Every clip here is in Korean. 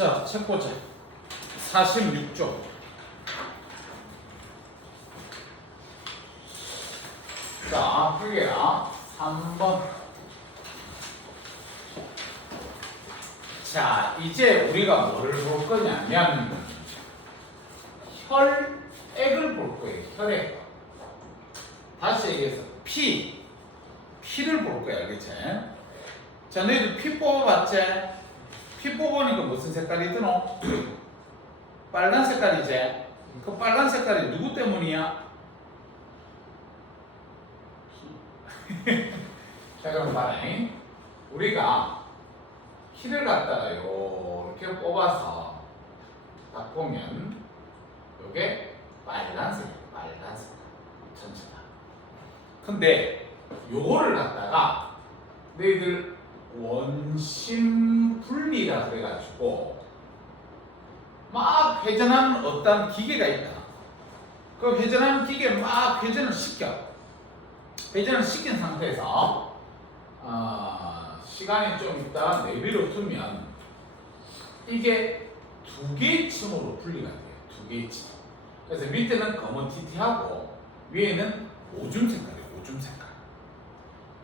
자, 책 보자. 46쪽. 자, 그게야 3번. 자, 이제 우리가 뭐를 볼 거냐면 혈액을 볼 거예요. 혈액. 다시 얘기해서 피를 볼 거야, 알겠지? 자, 너희들 피 뽑아봤지? 피 뽑으니까 무슨 색깔이 드노? 빨간 색깔이지? 그 빨간 색깔이 누구 때문이야? 자, 그럼 봐라. 우리가 피를 갖다가 이렇게 뽑아서 딱 보면 요게 빨간색이에요. 빨간색. 전체 다. 근데 요거를 갖다가 너희들 원심분리라 그래가지고 막 회전하는 어떤 기계가 있다. 그 회전하는 기계 막 회전을 시켜. 회전을 시킨 상태에서 시간이 좀 있다 내비로 두면 이게 두 개의 층으로 분리가 돼요. 두 개의 층. 그래서 밑에는 검은 TT하고 위에는 오줌 색깔이에요. 오줌 색깔.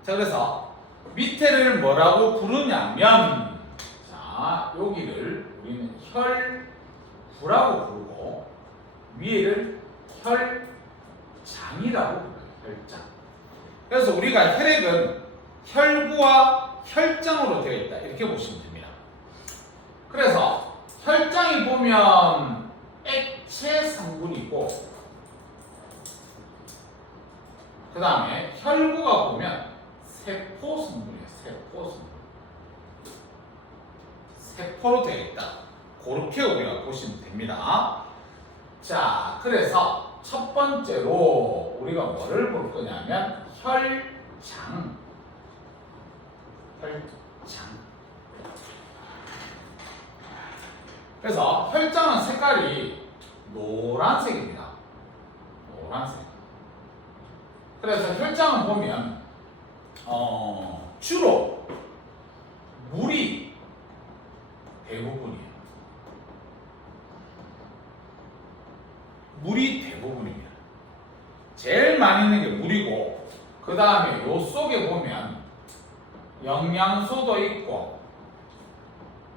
자, 그래서 밑에를 뭐라고 부르냐면, 자, 여기를 우리는 혈구라고 부르고 위에를 혈장이라고 불러요. 혈장. 그래서 우리가 혈액은 혈구와 혈장으로 되어 있다. 이렇게 보시면 됩니다. 그래서 혈장이 보면 액체 성분이고, 그 다음에 혈구가 보면 세포 성분이에요. 세포 성분. 세포로 되어 있다. 그렇게 우리가 보시면 됩니다. 자, 그래서 첫 번째로 우리가 뭐를 볼 거냐면 혈장. 그래서 혈장은 색깔이 노란색입니다. 노란색. 그래서 혈장을 보면 주로 물이 대부분이에요. 물이 대부분입니다. 제일 많이 있는 게 물이고, 그 다음에 요 속에 보면 영양소도 있고,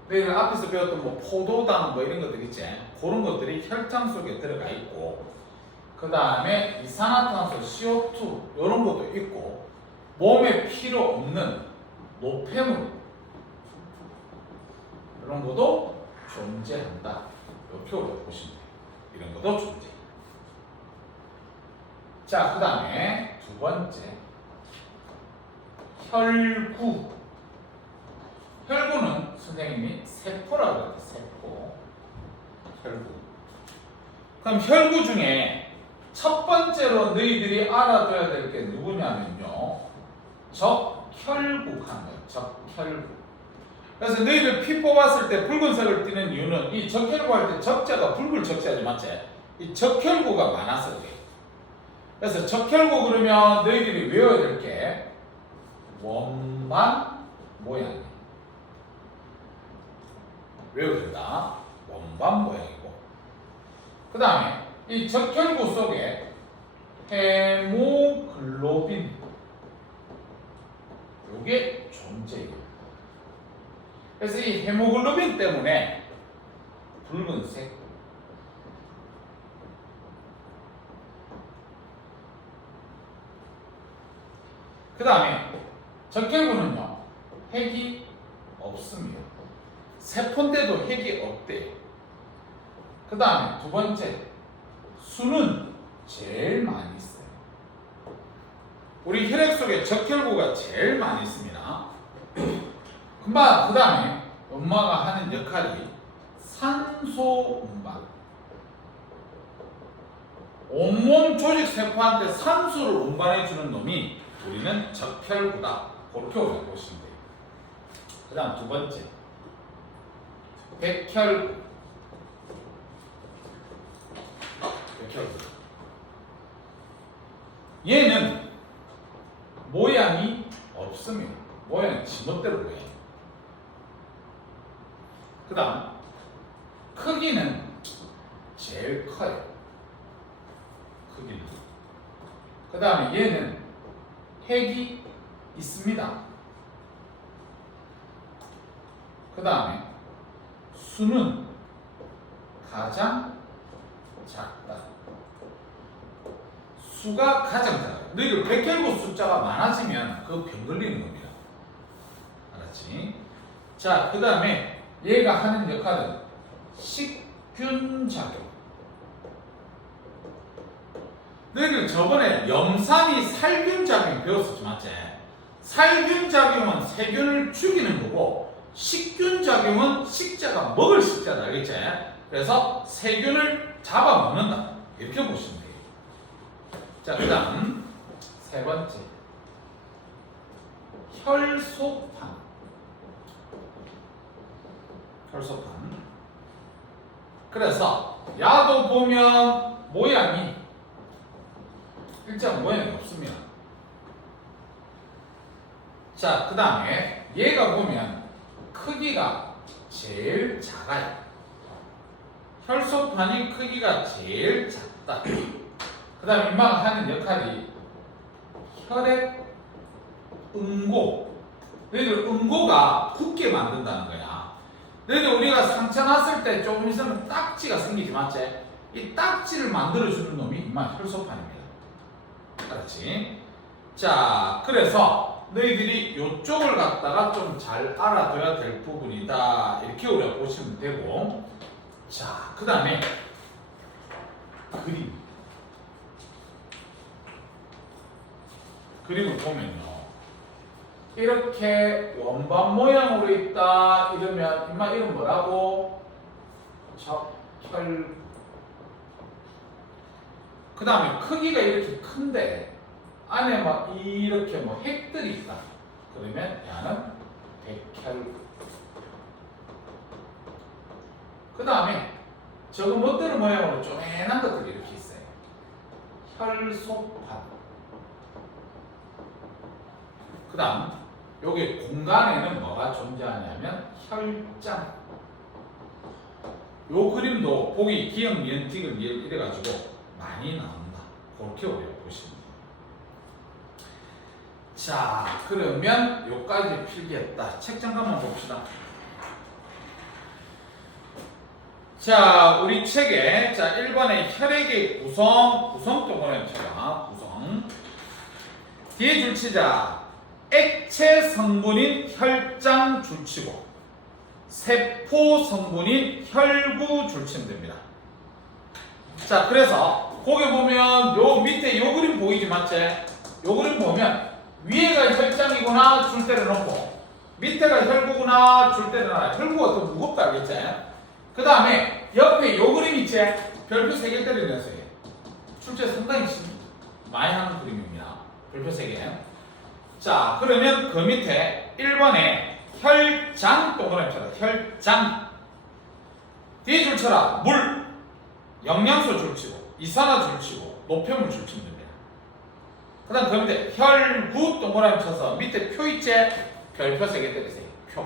너희들 앞에서 배웠던 뭐 포도당 뭐 이런 것들 있지? 그런 것들이 혈장 속에 들어가 있고, 그 다음에 이산화탄소 CO2 이런 것도 있고, 몸에 필요 없는 노폐물 이런 것도 존재한다. 이렇게 보시면 돼요. 이런 것도 존재. 자, 그 다음에 두 번째 혈구. 혈구는 선생님이 세포라고 해요. 세포. 혈구. 그럼 혈구 중에 첫 번째로 너희들이 알아둬야 될 게 누구냐면요, 적혈구 하는 거예요. 적혈구. 그래서 너희들 피 뽑았을 때 붉은색을 띠는 이유는 이 적혈구 할 때 적자가 붉은 적자지, 맞지? 이 적혈구가 많아서 그래요. 그래서 적혈구 그러면 너희들이 외워야 될 게 원반 모양이에요. 외워야 된다. 원반 모양이고, 그 다음에 이 적혈구 속에 헤모글로빈 요게 존재해요. 그래서 이 헤모글로빈 때문에 붉은색, 그 다음에 적혈구는요 핵이 없습니다. 세포인데도 핵이 없대요. 그 다음에 두 번째, 수는 제일 많이 있어요. 우리 혈액 속에 적혈구가 제일 많이 있습니다. 그 다음에 엄마가 하는 역할이 산소 운반. 온몸 조직 세포한테 산소를 운반해주는 놈이 우리는 적혈구다. 그렇게 보시면 돼요. 그 다음 두 번째, 백혈구. 얘는 모양이 없습니다. 모양은 지멋대로 보여요. 그 다음 크기는 제일 커요. 크기는. 그 다음에 얘는 핵이 있습니다. 그 다음에 수는 가장 작다. 수가 가장 작아요. 너희들 백혈구 숫자가 많아지면 그거 병 걸리는 겁니다. 알았지? 자, 그 다음에 얘가 하는 역할은 식균작용. 너희들 저번에 염산이 살균작용 배웠었지, 맞지? 살균작용은 세균을 죽이는 거고 식균작용은 식자가 먹을 식자다, 알겠지? 그래서 세균을 잡아먹는다, 이렇게 보시면 돼요. 자, 그 다음 세 번째, 혈소판. 혈소판. 그래서 야도 보면 모양이 일정 모양이 없습니다. 자, 그 다음에 얘가 보면 크기가 제일 작아요. 혈소판이 크기가 제일 작다. 그 다음에 이마가 하는 역할이 혈액 응고. 너희들 응고가 붓게 만든다는 거야. 너희들 우리가 상처 났을 때 조금 있으면 딱지가 생기지, 맞지? 이 딱지를 만들어주는 놈이 이마 혈소판입니다. 알았지? 자, 그래서 너희들이 이쪽을 갖다가 좀 잘 알아둬야 될 부분이다, 이렇게 우리가 보시면 되고. 자, 그 다음에 그림을 보면요, 이렇게 원반 모양으로 있다 이러면 이마 이름 뭐라고? 적혈. 그 다음에 크기가 이렇게 큰데 안에 막 이렇게 뭐 핵들이 있다 그러면 얘는 백혈구. 그 다음에 저거 멋대로 모양으로 쪼맨한 것들이 이렇게 있어요. 혈소판. 그 다음 여기 공간에는 뭐가 존재하냐면 혈장. 요 그림도 보기 기역, 니은, 디귿, 리을 이래가지고 많이 나온다. 그렇게 우리가 보시면 돼요. 자, 그러면 요까지 필기했다. 책 잠깐만 봅시다. 자, 우리 책에 자 1번에 혈액의 구성도 보내봅시다. 구성. 뒤에 줄치자 액체 성분인 혈장 줄치고 세포 성분인 혈구 줄치면 됩니다. 자, 그래서 거기 보면 요 밑에 요 그림 보이지, 맞지? 요 그림 보면 위에가 혈장이구나 줄 때를 놓고 밑에가 혈구구나 줄 때를 놔요. 혈구가 더 무겁다, 알겠지? 그 다음에 옆에 요 그림 있지? 별표 3개 때려내세요. 출제 상당히 많이 하는 그림입니다. 별표 3개. 자, 그러면 그 밑에 1번에 혈장 동그라미 쳐라. 혈장. 뒤에 줄 쳐라. 물, 영양소 줄 치고 이산화 줄 치고 노폐물 줄 치면 됩니다. 그 다음 그 밑에 혈구 동그라미 쳐서 밑에 표 있지? 별표 3개 때리세요. 표.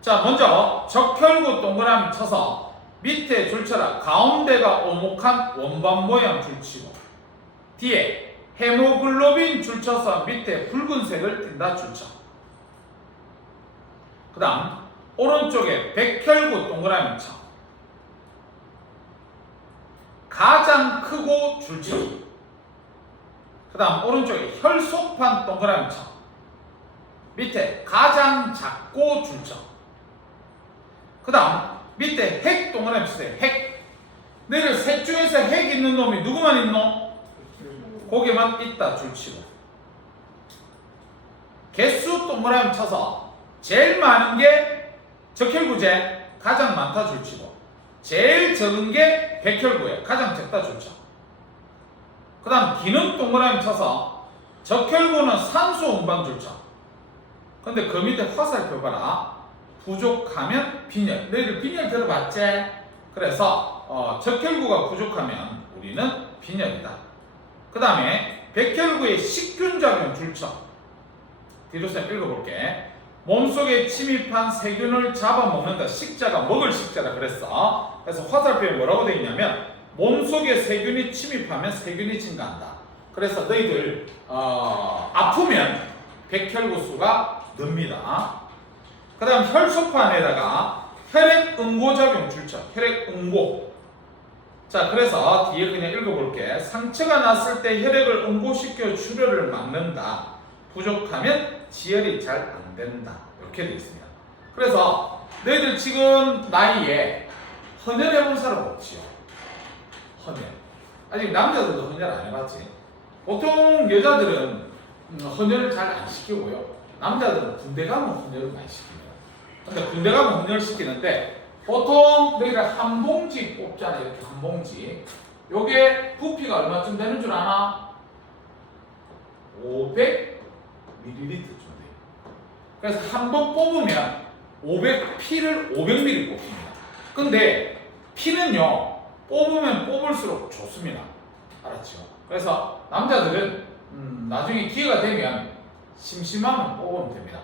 자, 먼저 적혈구 동그라미 쳐서 밑에 줄 쳐라. 가운데가 오목한 원반 모양 줄 치고 뒤에 헤모글로빈 줄 쳐서 밑에 붉은색을 띈다 줄 쳐. 그 다음 오른쪽에 백혈구 동그라미 쳐. 가장 크고 줄 쳐. 그 다음 오른쪽에 혈소판 동그라미 쳐. 밑에 가장 작고 줄 쳐. 그 다음 밑에 핵 동그라미 치세요. 핵. 너희들 셋 중에서 핵 있는 놈이 누구만 있노? 고개만 있다 줄치고 개수 동그라미 쳐서 제일 많은 게 적혈구제 가장 많다 줄치고 제일 적은 게 백혈구에 가장 적다 줄쳐. 그 다음 기능 동그라미 쳐서 적혈구는 산소 운반 줄쳐. 근데 그 밑에 화살표 봐라. 부족하면 빈혈. 너희들 빈혈 들어봤지? 그래서 적혈구가 부족하면 우리는 빈혈이다. 그 다음에 백혈구의 식균작용 줄쳐. 뒤로 쌤 읽어볼게. 몸속에 침입한 세균을 잡아먹는다. 식자가 먹을 식자라 그랬어. 그래서 화살표에 뭐라고 되어 있냐면 몸속에 세균이 침입하면 세균이 증가한다. 그래서 너희들 아프면 백혈구수가 늡니다. 그 다음 혈소판에다가 혈액응고작용 줄쳐. 혈액응고. 자, 그래서 뒤에 그냥 읽어볼게. 상처가 났을 때 혈액을 응고시켜 출혈을 막는다. 부족하면 지혈이 잘 안 된다. 이렇게 되어 있습니다. 그래서 너희들 지금 나이에 헌혈 해본 사람 없지요? 헌혈. 아직 남자들도 헌혈 안 해봤지? 보통 여자들은 헌혈을 잘 안 시키고요. 남자들은 군대 가면 헌혈을 많이 시킵니다. 근데 군대 가면 헌혈 시키는데 보통 너희들 한 봉지 뽑잖아요. 이렇게 한 봉지. 요게 부피가 얼마쯤 되는 줄 아나? 500ml 쯤 돼요. 그래서 한 번 뽑으면 피를 500ml 뽑습니다. 근데 피는요, 뽑으면 뽑을수록 좋습니다. 알았죠? 그래서 남자들은 나중에 기회가 되면 심심하면 뽑으면 됩니다.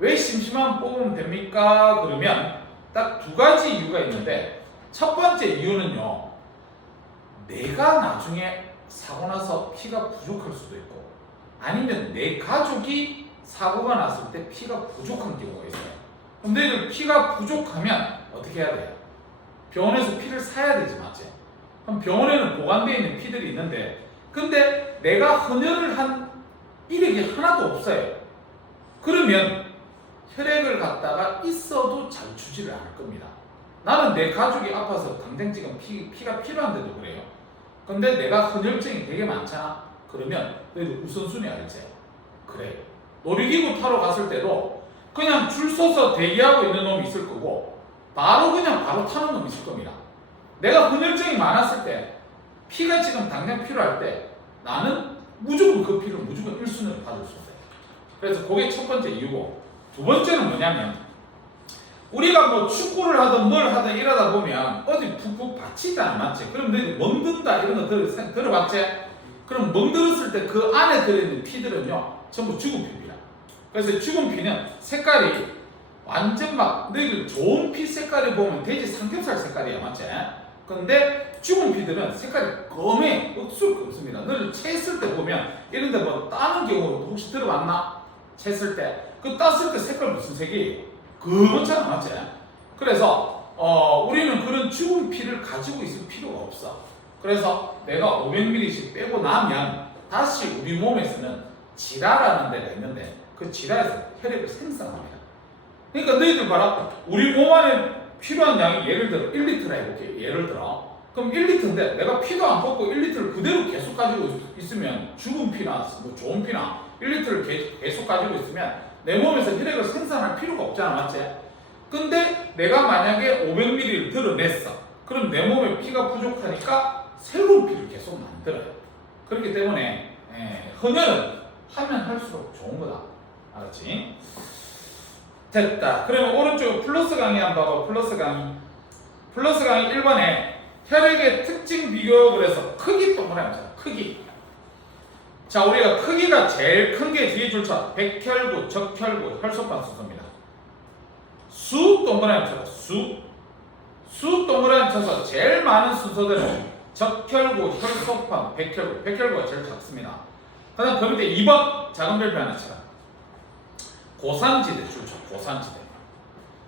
왜 심심하면 뽑으면 됩니까? 그러면 딱 두 가지 이유가 있는데, 첫 번째 이유는요, 내가 나중에 사고 나서 피가 부족할 수도 있고, 아니면 내 가족이 사고가 났을 때 피가 부족한 경우가 있어요. 그럼 너희들 피가 부족하면 어떻게 해야 돼요? 병원에서 피를 사야 되지, 맞지? 그럼 병원에는 보관되어 있는 피들이 있는데, 근데 내가 헌혈을 한 이력이 하나도 없어요. 그러면 혈액을 갖다가 있어도 잘 주지를 않을 겁니다. 나는 내 가족이 아파서 당장 지금 피가 필요한데도 그래요. 근데 내가 헌혈증이 되게 많잖아. 그러면 너희들 우선순위 알지? 그래. 놀이기구 타러 갔을 때도 그냥 줄 서서 대기하고 있는 놈이 있을 거고, 바로 타는 놈이 있을 겁니다. 내가 헌혈증이 많았을 때, 피가 지금 당장 필요할 때, 나는 무조건 그 피를 무조건 1순위로 받을 수 있어요. 그래서 그게 첫 번째 이유고, 두 번째는 뭐냐면, 우리가 뭐 축구를 하든 뭘 하든 이러다 보면 어디 푹푹 받치잖아, 맞지? 그럼 너희들 멍든다 이런 거 들어봤지? 그럼 멍들었을 때 그 안에 들어있는 피들은요, 전부 죽은 피입니다. 그래서 죽은 피는 색깔이 완전 막 너희들 좋은 피 색깔을 보면 돼지 삼겹살 색깔이야, 맞지? 근데 죽은 피들은 색깔이 검해, 억수로 검습니다. 너희들 채했을 때 보면 이런 데 뭐 따는 경우 혹시 들어봤나? 채했을 때 그 땄을 때 색깔 무슨 색이에요? 검은잖아, 맞지? 그래서 우리는 그런 죽은 피를 가지고 있을 필요가 없어. 그래서 내가 500ml씩 빼고 나면 다시 우리 몸에서는 지라라는 데가 있는데 그 지라에서 혈액을 생성합니다. 그러니까 너희들 봐라. 우리 몸 안에 필요한 양이 예를 들어 1리터라 해볼게. 예를 들어. 그럼 1리터인데 내가 피도 안 뽑고 1리터를 그대로 계속 가지고 있으면 죽은 피나 뭐 좋은 피나 1리터를 계속 가지고 있으면 내 몸에서 혈액을 생산할 필요가 없잖아, 맞지? 근데 내가 만약에 500ml를 들어냈어. 그럼 내 몸에 피가 부족하니까 새로운 피를 계속 만들어요. 그렇기 때문에 헌혈은 하면 할수록 좋은 거다. 알았지? 됐다. 그러면 오른쪽 플러스 강의 한번 봐봐. 플러스 강의. 플러스 강의 1번에 혈액의 특징 비교 그래서 크기 동그라미 잖아. 크기. 자, 우리가 크기가 제일 큰 게 뒤에 줄쳐. 백혈구, 적혈구, 혈소판 순서입니다. 수 동그라미 쳐서 수 동그라미 쳐서 제일 많은 순서대로 적혈구, 혈소판, 백혈구. 백혈구가 제일 작습니다. 그 다음 그 밑에 2번 작은 별표 하나 쳐라. 고산지대 줄쳐. 고산지대.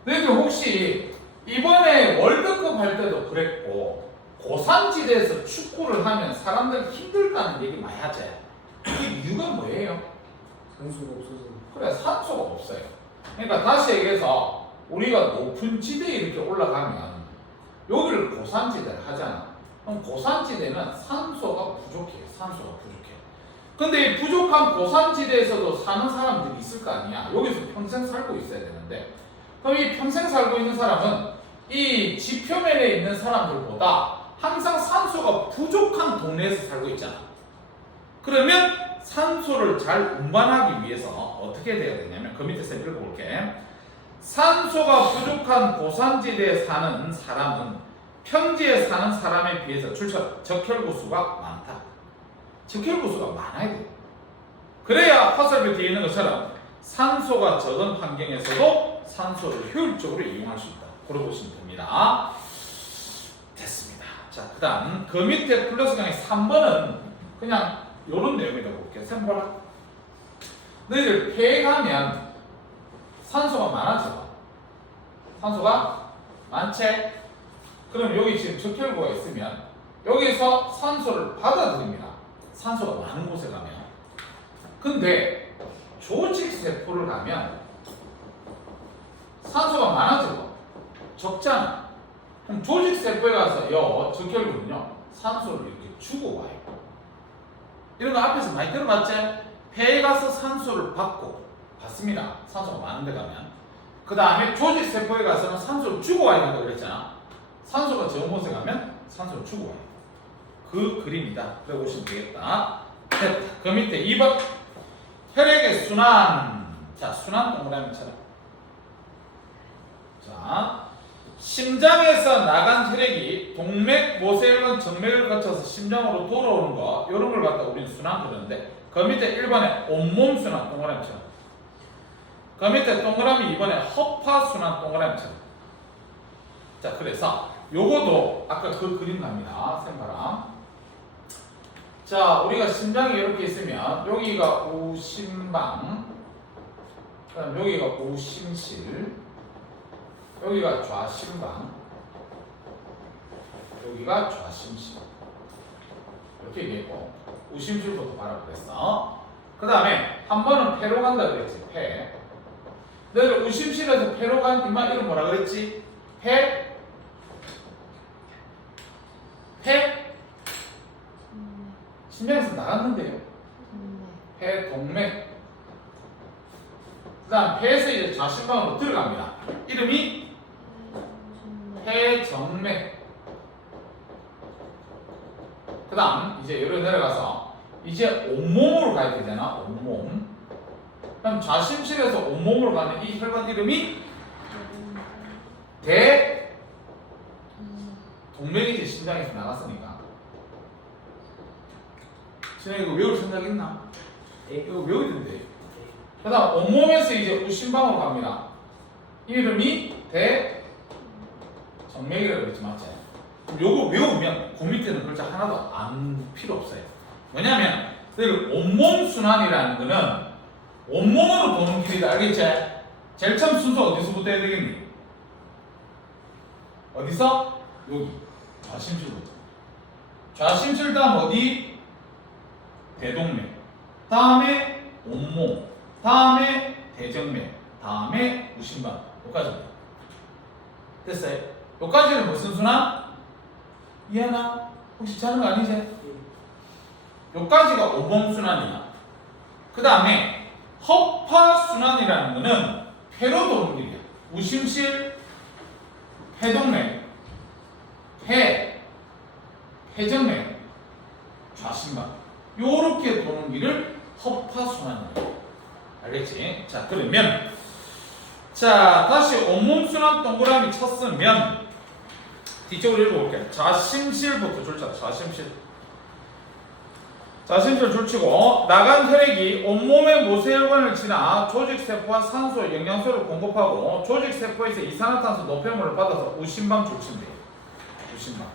너희들 혹시 이번에 월드컵 할 때도 그랬고 고산지대에서 축구를 하면 사람들 힘들다는 얘기 많이 하지? 이 이유가 뭐예요? 산소가 없어서. 그래, 산소가 없어요. 그러니까 다시 얘기해서 우리가 높은 지대에 이렇게 올라가면 여기를 고산지대를 하잖아. 그럼 고산지대는 산소가 부족해요. 산소가 부족해. 근데 이 부족한 고산지대에서도 사는 사람들이 있을 거 아니야. 여기서 평생 살고 있어야 되는데, 그럼 이 평생 살고 있는 사람은 이 지표면에 있는 사람들보다 항상 산소가 부족한 동네에서 살고 있잖아. 그러면 산소를 잘 운반하기 위해서 어떻게 돼야 되냐면 그 밑에서 읽어볼게. 산소가 부족한 고산지대에 사는 사람은 평지에 사는 사람에 비해서 출처 적혈구수가 많다. 적혈구수가 많아야 돼요. 그래야 화살표 뒤에 있는 것처럼 산소가 적은 환경에서도 산소를 효율적으로 이용할 수 있다. 그렇게 보시면 됩니다. 됐습니다. 자, 그 다음 그 밑에 플러스 강의 3번은 그냥 이런 내용이라고 볼게요. 생각해봐라. 너희들 폐에 가면 산소가 많아져. 산소가 많지? 그럼 여기 지금 적혈구가 있으면 여기서 산소를 받아들입니다. 산소가 많은 곳에 가면. 근데 조직세포를 가면 산소가 많아지고 적잖아. 그럼 조직세포에 가서 적혈구는요 산소를 이렇게 주고 와요. 이런 거 앞에서 많이 들어봤지? 폐에 가서 산소를 받습니다. 산소가 많은 데 가면. 그 다음에 조직세포에 가서는 산소를 주고 와야 한다고 그랬잖아. 산소가 적은 곳에 가면 산소를 주고 와요. 그 그림이다. 그래 보시면 되겠다. 됐다. 그 밑에 2번 혈액의 순환. 자, 순환 동그라미처럼. 자, 심장에서 나간 혈액이 동맥, 모세혈관, 정맥을 거쳐서 심장으로 돌아오는 거 이런 걸 갖다 우리는 순환 그러는데 그 밑에 1번에 온몸 순환 동그라미처럼. 그 밑에 동그라미 2번에 허파 순환 동그라미처럼. 자, 그래서 요거도 아까 그 그림 갑니다. 생봐라. 자, 우리가 심장이 이렇게 있으면 여기가 우심방, 그다음 여기가 우심실, 여기가 좌심방, 여기가 좌심실. 이렇게 얘기했고 우심실부터 바라보겠어. 그 다음에 한 번은 폐로 간다 그랬지. 폐. 너희들 우심실에서 폐로 간 이만 이름 뭐라 그랬지? 폐? 심장에서 나갔는데요. 폐, 동맥. 그 다음 폐에서 이제 좌심방으로 들어갑니다. 이름이 폐정맥. 그 다음 이제 여기로 내려가서 이제 온몸으로 가야 되잖아. 온몸. 그럼 좌심실에서 온몸으로 가는 이 혈관 이름이 동맥이지. 심장에서 나갔으니까. 진짜 이거 외울 생각 있나? 이거 외워야 된대. 그 다음 온몸에서 이제 우심방으로 갑니다. 이름이 대정맥이라고 그랬지, 맞지? 요거 외우면 그 밑에는 글자 하나도 안 필요 없어요. 왜냐면 온몸 순환이라는 거는 온몸으로 도는 길이다. 알겠지? 제일 처음 순서 어디서부터 해야 되겠니? 어디서? 여기 좌심실부터. 좌심실 다음 어디? 대동맥. 다음에 온몸. 다음에 대정맥. 다음에 우심방. 여기까지. 됐어요? 여기까지는 무슨 순환? 이해나? 혹시 자는 거 아니지? 여기까지가 온몸 순환이야. 그 다음에 허파 순환이라는 거는 폐로 도는 길이야. 우심실, 폐동맥, 폐정맥, 좌심방. 요렇게 도는 길을 허파 순환이야. 알겠지? 자, 그러면 자, 다시 온몸 순환 동그라미 쳤으면 뒤쪽으로 읽어볼게요. 좌심실부터 줄자. 좌심실 줄치고 나간 혈액이 온몸의 모세혈관을 지나 조직세포와 산소, 영양소를 공급하고 조직세포에서 이산화탄소, 노폐물을 받아서 우심방 줄치면 돼요. 우심방.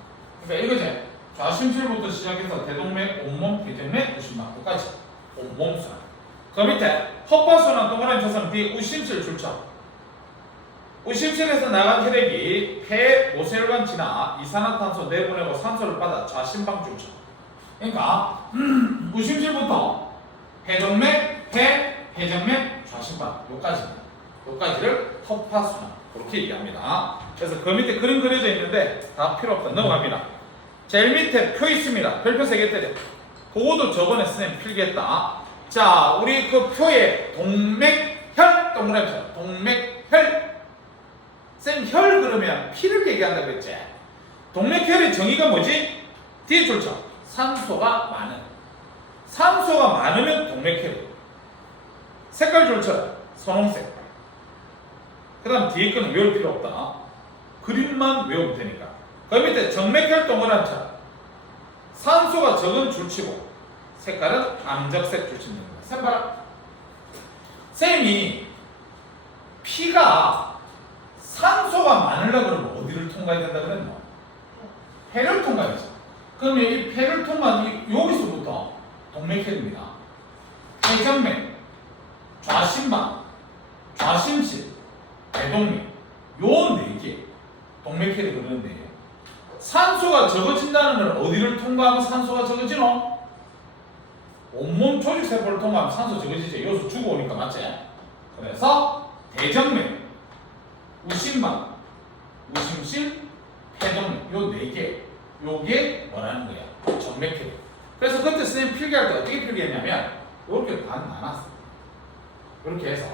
그러니까 이거지. 좌심실부터 시작해서 대동맥, 온몸, 대정맥, 우심방 끝까지 온몸 순환. 그 밑에 허파순환 동그라미 쳐서는 뒤 우심실 줄쳐. 우심실에서 나간 혈액이 폐, 모세혈관 지나 이산화탄소 내보내고 산소를 받아 좌심방 줄쳐. 그러니까 우심실부터 폐동맥, 폐정맥, 좌심방 요까지를 허파순환 그렇게 얘기합니다. 그래서 그 밑에 그림 그려져 있는데 다 필요 없다. 넘어갑니다. 제일 밑에 표 있습니다. 별표 3개 때려. 그거도 저번에 선생님 필기했다. 자, 우리 그 표에 동맥혈 동그라미 동맥혈. 쌤, 혈 그러면 피를 얘기한다고 그랬지. 동맥혈의 정의가 뭐지? 뒤에 줄쳐. 산소가 많으면 동맥혈. 색깔 줄쳐라. 선홍색. 그 다음 뒤에 거는 외울 필요 없다. 그림만 외우면 되니까. 그 밑에 정맥혈 동그라미 쳐. 산소가 적은 줄치고 색깔은 암적색 줄치면 됩니다. 쌤 봐라. 쌤이 피가 산소가 많으려고 그러면 어디를 통과해야 된다 그랬노? 폐를 통과해야지. 그러면 이 폐를 통과한 여기서부터 동맥혈입니다. 폐정맥, 좌심막, 좌심실, 대동맥 요 4개 동맥혈이 그러는데요. 산소가 적어진다는 건 어디를 통과하면 산소가 적어지노? 온몸 조직세포를 통과하면 산소 적어지지. 여기서 죽어오니까 맞지? 그래서 대정맥, 우심막, 우심실, 폐동맥 요 4개 요게 뭐라는 거야? 정맥혈. 그래서 그때 선생님 필기할 때 어떻게 필기했냐면 이렇게 반 나눴어. 이렇게 해서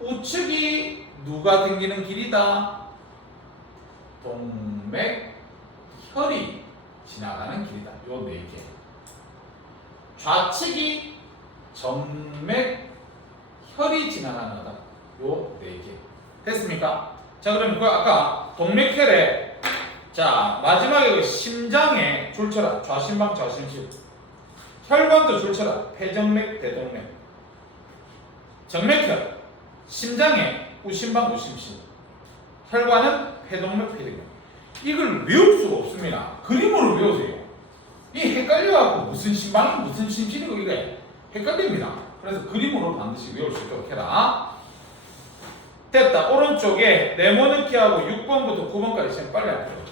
우측이 누가 당기는 길이다? 동맥, 혈이 지나가는 길이다. 요 4개. 좌측이 정맥, 혈이 지나가는 거다. 요 4개. 됐습니까? 자, 그러면 그 아까 동맥혈에 자, 마지막에 그 심장에 줄쳐라. 좌심방, 좌심실. 혈관도 줄쳐라. 폐정맥, 대동맥. 정맥혈. 심장에 우심방, 우심실. 혈관은 폐동맥, 폐동맥. 이걸 외울 수가 없습니다. 그림으로 외우세요. 이 헷갈려갖고 무슨 심방이 무슨 심실이고 이게 헷갈립니다. 그래서 그림으로 반드시 외울 수 있도록 해라. 됐다. 오른쪽에 네모넣기하고 6번부터 9번까지 지금 빨리 할게요.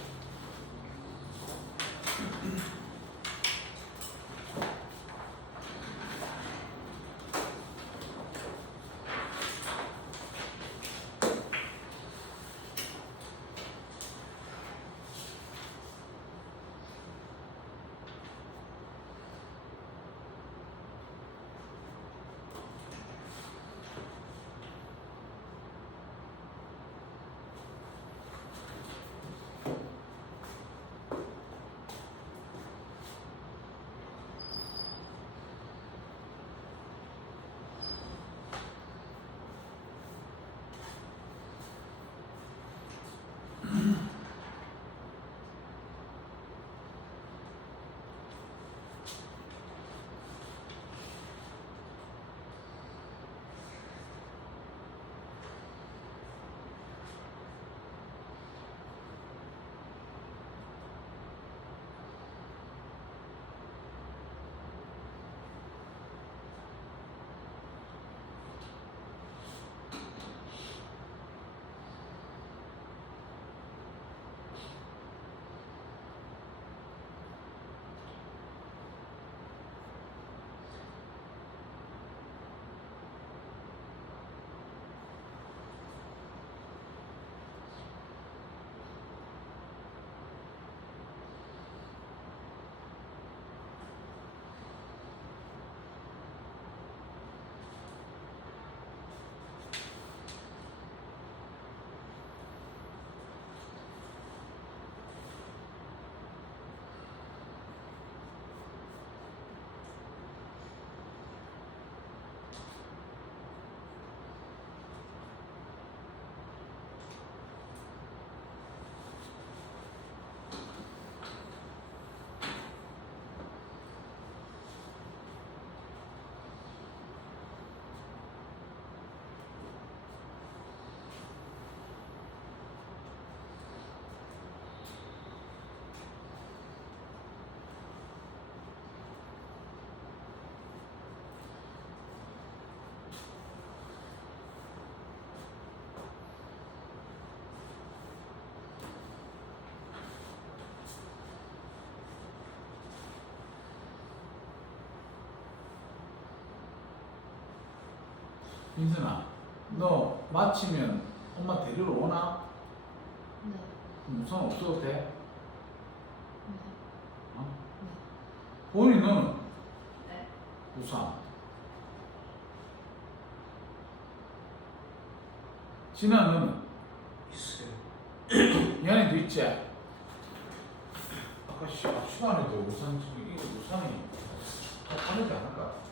민선아, 너 마치면 엄마 데리러 오나? 네. 우산 없어도 돼? 네. 어? 네. 보은이 너는? 네. 우산. 진아 너는? 있어요. 얘네도 있지? 아까 시간에도 우산, 이거 우산이 더 빠르지 않을까?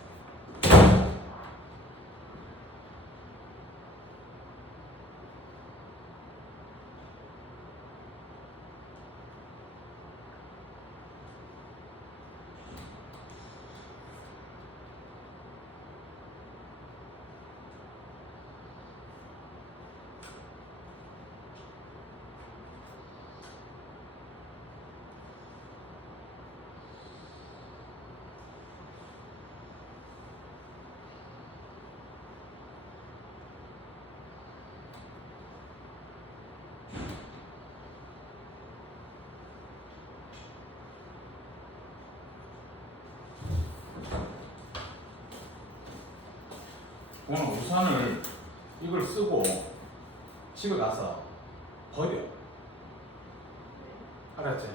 오늘 우산을 이걸 쓰고 집에 가서 버려. 알았지?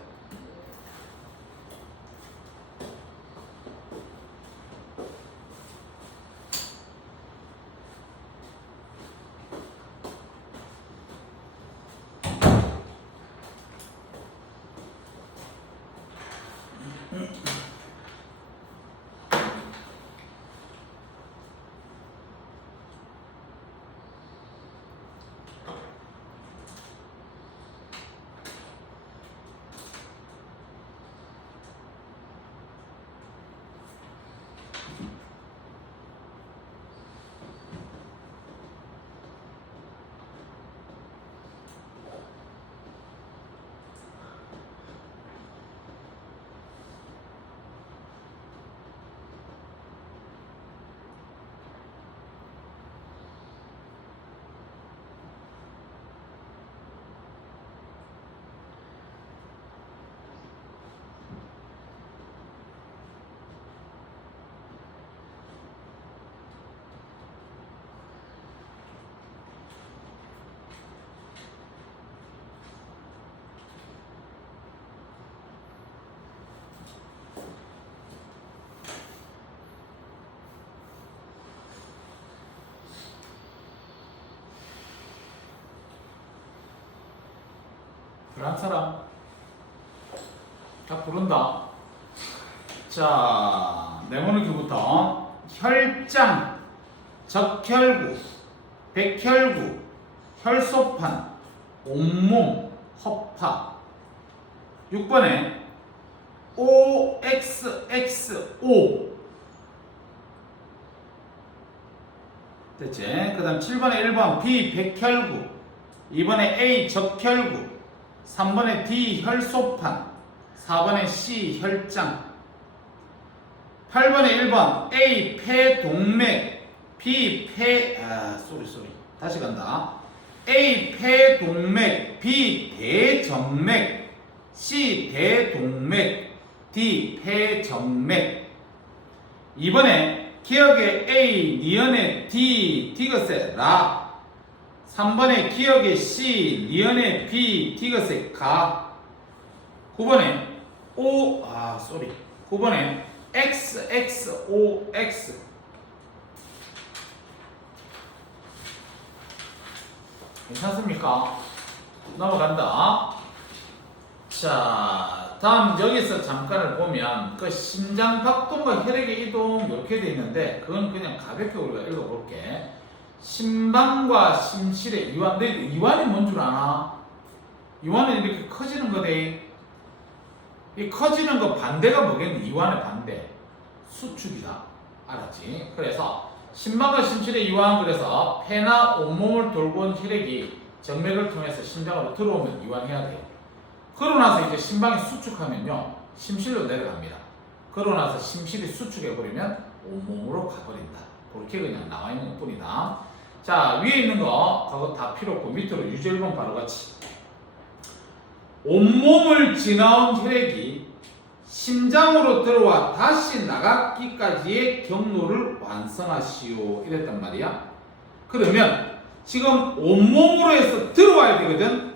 그런 사람 다 부른다. 자, 네모나기부터 혈장, 적혈구, 백혈구, 혈소판, 온몸, 허파. 6번에 OXXO 됐지? 그 다음 7번에 1번 B 백혈구, 2번에 A 적혈구, 3번에 D 혈소판, 4번에 C 혈장, 8번에 1번 A 폐동맥, B 다시 간다. A 폐동맥, B 대정맥, C 대동맥, D 폐정맥. 2번에 기억의 A 니은의 D 디귿의 라. 3번에 기억의 C 니은의 B 디귿의 가. 9번에 9번에 XXOX. 괜찮습니까? 넘어간다. 자, 다음 여기서 잠깐을 보면 그 심장 박동과 혈액의 이동 이렇게 돼 있는데 그건 그냥 가볍게 우리가 읽어볼게. 심방과 심실의 이완. 너희들 이완이 뭔 줄 아나? 이완은 이렇게 커지는 거대. 이 커지는 거 반대가 뭐겠니? 이완의 반대. 수축이다. 알았지? 그래서 심방과 심실의 이완, 그래서 폐나 온몸을 돌고 온 혈액이 정맥을 통해서 심장으로 들어오면 이완해야 돼요. 그러고 나서 이제 심방이 수축하면요, 심실로 내려갑니다. 그러고 나서 심실이 수축해버리면 온몸으로 가버린다. 그렇게 그냥 나와 있는 것 뿐이다. 자, 위에 있는 거 그거 다 필요 없고 밑으로 유제 1번 바로 같이. 온몸을 지나온 혈액이 심장으로 들어와 다시 나가기까지의 경로를 완성하시오. 이랬단 말이야. 그러면 지금 온몸으로 해서 들어와야 되거든.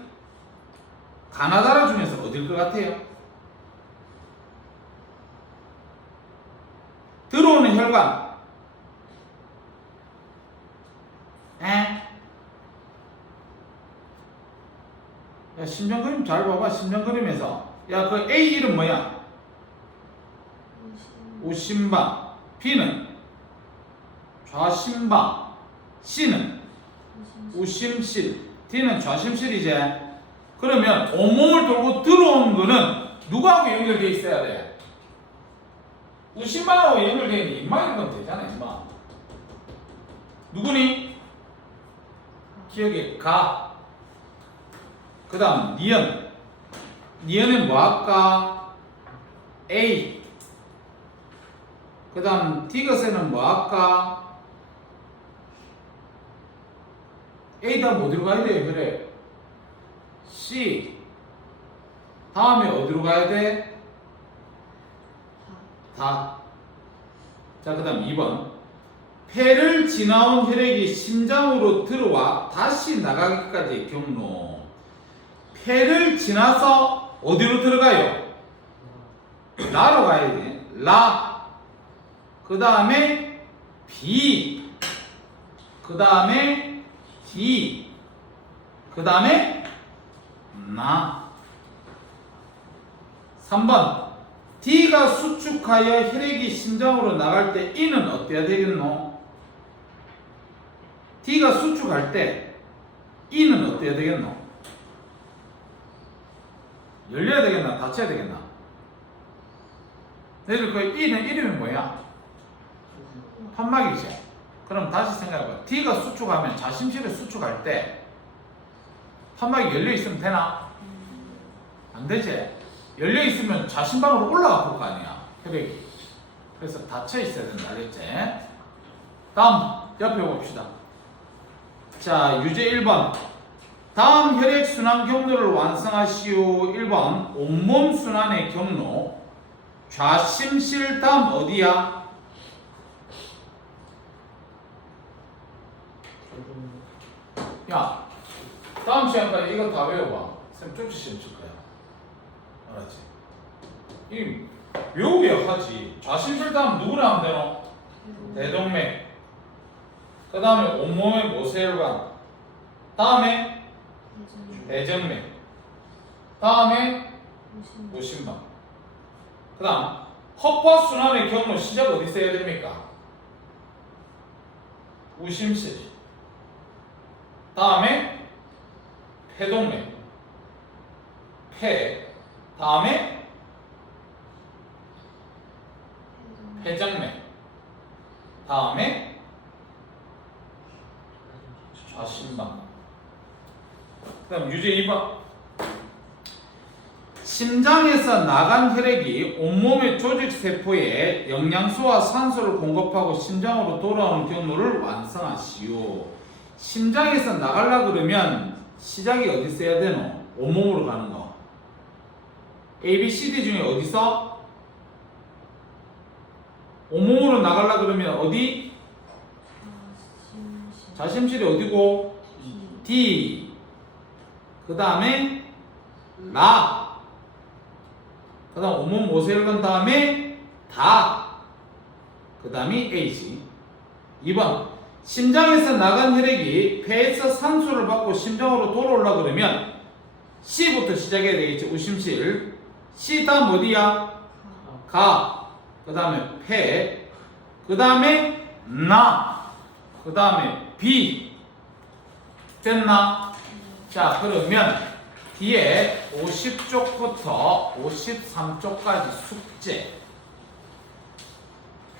가나다라 중에서 어딜 것 같아요? 들어오는 혈관. 야, 심장 그림 잘 봐봐. 심장 그림에서. 야, 그 A 이름 뭐야? 우심방. B는 좌심방. C는 우심실. D는 좌심실이지. 그러면 온몸을 돌고 들어온 거는 누구하고 연결되어 있어야 돼? 우심방하고 연결되어 있는 임마 이런 되잖아. 임마. 누구니? 기억에 가. 그 다음 니은. 니은은 뭐 할까? A. 그 다음 디귿에는 뭐 할까? A 다음 어디로 가야 돼? 그래. C. 다음에 어디로 가야 돼? 다. 자, 그 다음 2번. 폐를 지나온 혈액이 심장으로 들어와 다시 나가기까지의 경로. 폐를 지나서 어디로 들어가요? 라로 가야 돼. 라. 그 다음에 비. 그 다음에 디. 그 다음에 나. 3번. D가 수축하여 혈액이 심장으로 나갈 때 E는 어때야 되겠노? D가 수축할 때 E는 어때야 되겠노? 열려야 되겠나? 닫혀야 되겠나? 너희들 그 E는 이름이 뭐야? 판막이지? 그럼 다시 생각해봐. D가 수축하면 자심실에 수축할 때 판막이 열려 있으면 되나? 안 되지? 열려 있으면 자신방으로 올라가 볼 거 아니야, 혈액이. 그래서 닫혀 있어야 된다, 알겠지? 다음 옆에 봅시다. 자, 유제 1번. 다음 혈액 순환 경로를 완성하시오. 1번 온몸 순환의 경로. 좌심실 다음 어디야? 야, 다음 시간까지 이거 다 외워봐. 쌤 쪽지 시험 칠 거야. 알았지? 이 외우게 하지. 좌심실 다음 누구나 하면 되노? 대동맥. 그 다음에 온몸의 모세혈관. 다음에 대정맥. 다음에 무심방. 그 다음 허파순환의 경로 시작 어디서 해야 됩니까? 우심실. 다음에 폐동맥. 폐. 다음에 폐정맥. 다음에 좌심방. 그 다음 유제 2번. 심장에서 나간 혈액이 온몸의 조직세포에 영양소와 산소를 공급하고 심장으로 돌아오는 경로를 완성하시오. 심장에서 나가려고 그러면 시작이 어디서 해야 되노? 온몸으로 가는 거. A, B, C, D 중에 어디서? 온몸으로 나가려고 그러면 어디? 자심실이 어디고? D. 그 다음에 라. 그 다음 온몸 모세혈관 다음에 다. 그 다음이 A지. 2번. 심장에서 나간 혈액이 폐에서 산소를 받고 심장으로 돌아오려고 그러면 C부터 시작해야 되겠지. 우심실. C 다음 어디야? 가. 그 다음에 폐. 그 다음에 나. 그 다음에 B. 됐나? 자, 그러면 뒤에 50쪽부터 53쪽까지 숙제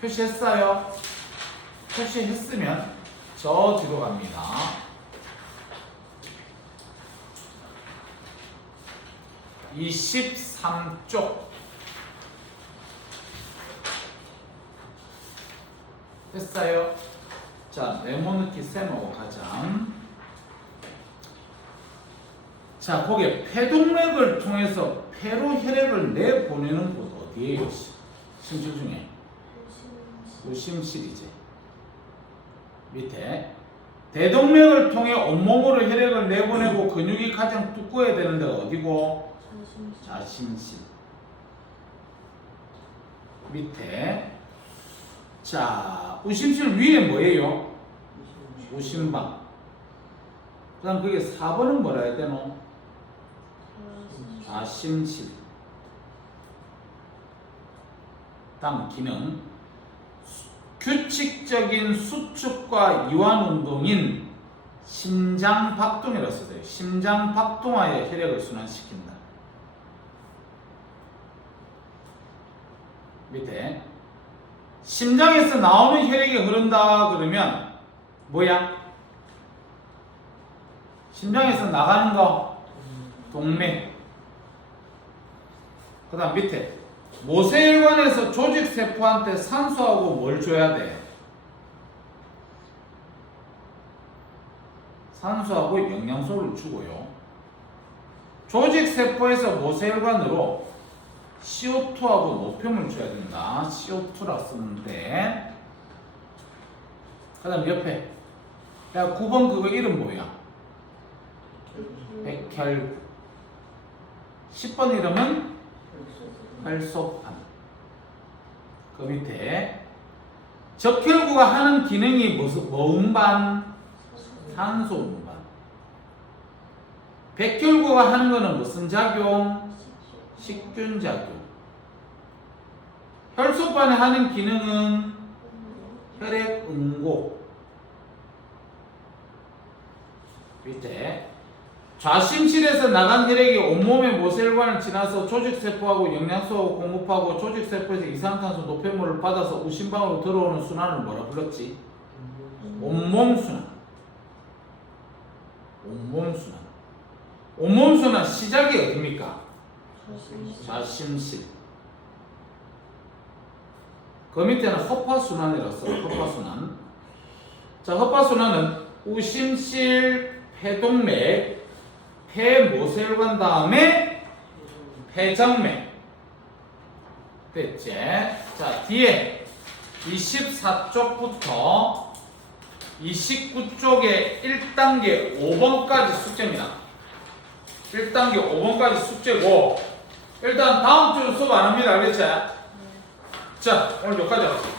표시했어요? 표시했으면 저 뒤로 갑니다. (23쪽) 했어요? 자, 네모넣기 셈하고 가자. 자, 거기에 폐동맥을 통해서 폐로 혈액을 내보내는 곳 어디에요? 심실 중에 우심실이지. 밑에 대동맥을 통해 온몸으로 혈액을 내보내고 근육이 가장 두꺼워야 되는 데가 어디고? 자심실. 밑에 자, 우심실 위에 뭐예요? 우심방. 그 다음 그게 4번은 뭐라 해야 되노? 좌심실. 다음 기능. 규칙적인 수축과 이완 운동인 심장 박동이라고 써요. 심장 박동하여 혈액을 순환시킨다. 밑에 심장에서 나오는 혈액이 흐른다 그러면 뭐야? 심장에서 나가는 거 동맥. 그 다음 밑에 모세혈관에서 조직세포한테 산소하고 뭘 줘야 돼? 산소하고 영양소를 주고요. 조직세포에서 모세혈관으로 CO2하고 노폐물 줘야 된다. CO2라 쓰는데 그 다음 옆에. 야, 9번 그거 이름 뭐야? 백혈구. 10번 이름은 혈소판. 그 밑에 적혈구가 하는 기능이 뭐 운반? 산소 운반. 백혈구가 하는 거는 무슨 작용? 식균 작용. 혈소판이 하는 기능은 혈액 응고. 밑에 좌심실에서 나간 혈액이 온몸의 모세혈관을 지나서 조직세포하고 영양소하고 공급하고 조직세포에서 이산화탄소 노폐물을 받아서 우심방으로 들어오는 순환을 뭐라 불렀지? 온몸순환. 온몸순환. 온몸순환 시작이 어딥니까? 좌심실. 그 밑에는 허파순환이라고 써요. 허파순환. 자, 허파순환은 우심실, 폐동맥, 폐모세혈관 다음에 폐정맥. 됐지? 자, 뒤에 24쪽부터 29쪽에 1단계 5번까지 숙제입니다. 1단계 5번까지 숙제고, 일단 다음 주는 수업 안 합니다. 알겠지? 자, 오늘 여기까지 합시다.